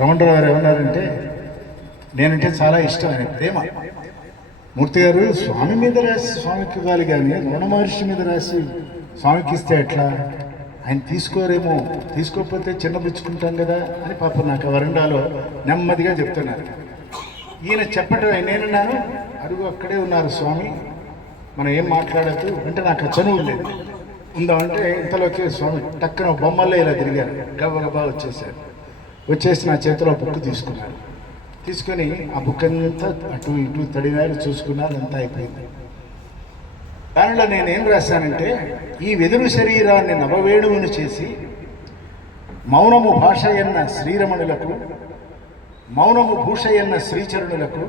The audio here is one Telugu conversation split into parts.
రమణరావు గారు ఏమన్నారంటే, నేనంటే చాలా ఇష్టం, ఆయన ప్రేమ. మూర్తి గారు స్వామి మీద రాసి స్వామికి ఇవ్వాలి, కానీ రమణ మహర్షి మీద రాసి స్వామికి ఇస్తే ఎట్లా, ఆయన తీసుకోరేమో, తీసుకోకపోతే చిన్నపుచ్చుకుంటాం కదా అని పాపం నాకు వరండాలో నెమ్మదిగా చెప్తున్నారు. ఈయన చెప్పటం నేనున్నాను, అడుగు అక్కడే ఉన్నారు స్వామి, మనం ఏం మాట్లాడద్దు అంటే నాకు చనువు లేదు. ఉందామంటే ఇంతలోకి స్వామి టక్కున బొమ్మల్లో ఇలా తిరిగారు, గబగబా వచ్చేసి నా చేతిలో బుక్ తీసుకున్నారు. తీసుకొని ఆ బుక్ అంతా అటు ఇటు తడివారు చూసుకున్నారు, అంతా అయిపోయింది. దానిలో నేనేం రాశానంటే, ఈ వెదురు శరీరాన్ని నవవేణువును చేసి మౌనము భాష ఎన్న శ్రీరమణులకు, మౌనము భూష ఎన్న శ్రీచరణులకు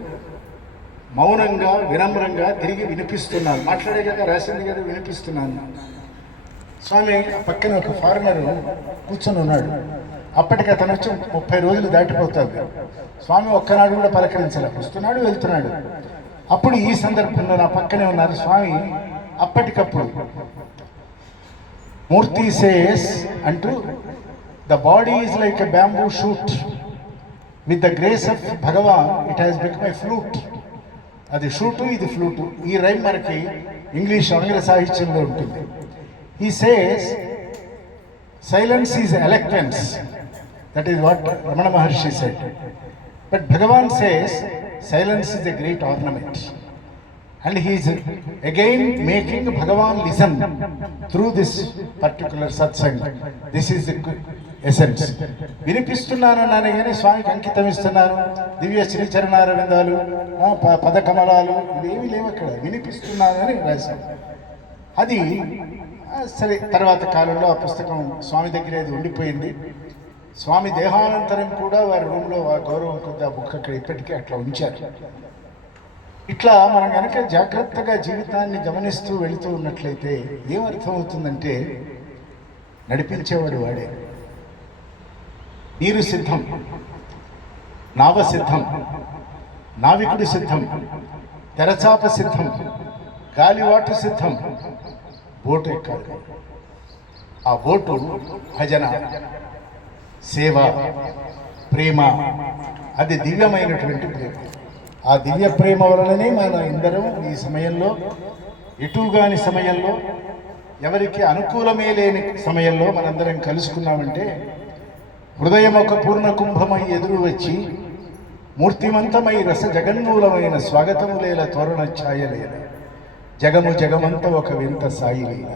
మౌనంగా వినమ్రంగా తిరిగి వినిపిస్తున్నాను. మాట్లాడే కదా రాసింది కదా, వినిపిస్తున్నాను. స్వామి పక్కన ఒక ఫారినర్ కూర్చొని ఉన్నాడు. అప్పటికి అతను వచ్చి 30 రోజులు దాటిపోతుంది. స్వామి ఒక్కనాడు కూడా పలకరించలే, వస్తున్నాడు వెళ్తున్నాడు. అప్పుడు ఈ సందర్భంలో నా పక్కనే ఉన్నారు స్వామి. అప్పటికప్పుడు మూర్తి సేస్ అంటూ, the body is like a bamboo shoot, with the grace of Bhagwan it has become a flute. అది షూటు, ఇది ఫ్లూటు. ఈ రైమ్ మనకి ఇంగ్లీష్ ఆంగ్ల సాహిత్యంలో ఉంటుంది. He says, silence is eloquence. That is what Ramana Maharshi said. But Bhagavan says, silence is a great ornament. And he is again making Bhagavan listen through this particular satsang. This is the essence. వినిపిస్తున్నాను అనగానే స్వామికి అంకితం ఇస్తున్నాను. దివ్య శ్రీచరణారవిందాలు, పదకమలాలు ఇవేమి లేవు అక్కడ, వినిపిస్తున్నాను అని రాశాను. అది సరే. తర్వాత కాలంలో ఆ పుస్తకం స్వామి దగ్గర అది ఉండిపోయింది. స్వామి దేహానంతరం కూడా వారి రూమ్లో ఆ గౌరవం కొద్ది ఆ బుక్ అక్కడ ఇప్పటికీ అట్లా ఉంచారు. ఇట్లా మనం కనుక జాగ్రత్తగా జీవితాన్ని గమనిస్తూ వెళుతూ ఉన్నట్లయితే ఏమర్థమవుతుందంటే, నడిపించేవాడు వాడే. నీరు సిద్ధం, నావ సిద్ధం, నావికుడు సిద్ధం, తెరచాప సిద్ధం, గాలివాటు సిద్ధం, బోటు ఎక్కాలి. ఆ బోటు భజన, సేవ, ప్రేమ, అది దివ్యమైనటువంటి ప్రేమ. ఆ దివ్య ప్రేమ వలననే మన అందరం ఈ సమయంలో, ఎటుగాని సమయంలో, ఎవరికి అనుకూలమే లేని సమయంలో మనందరం కలుసుకున్నామంటే, హృదయం ఒక పూర్ణ కుంభమై ఎదురు వచ్చి మూర్తిమంతమై రస జగన్మూలమైన స్వాగతములేల తోరణ ఛాయలేల జగము జగమంత ఒక వింత సాయి లీల.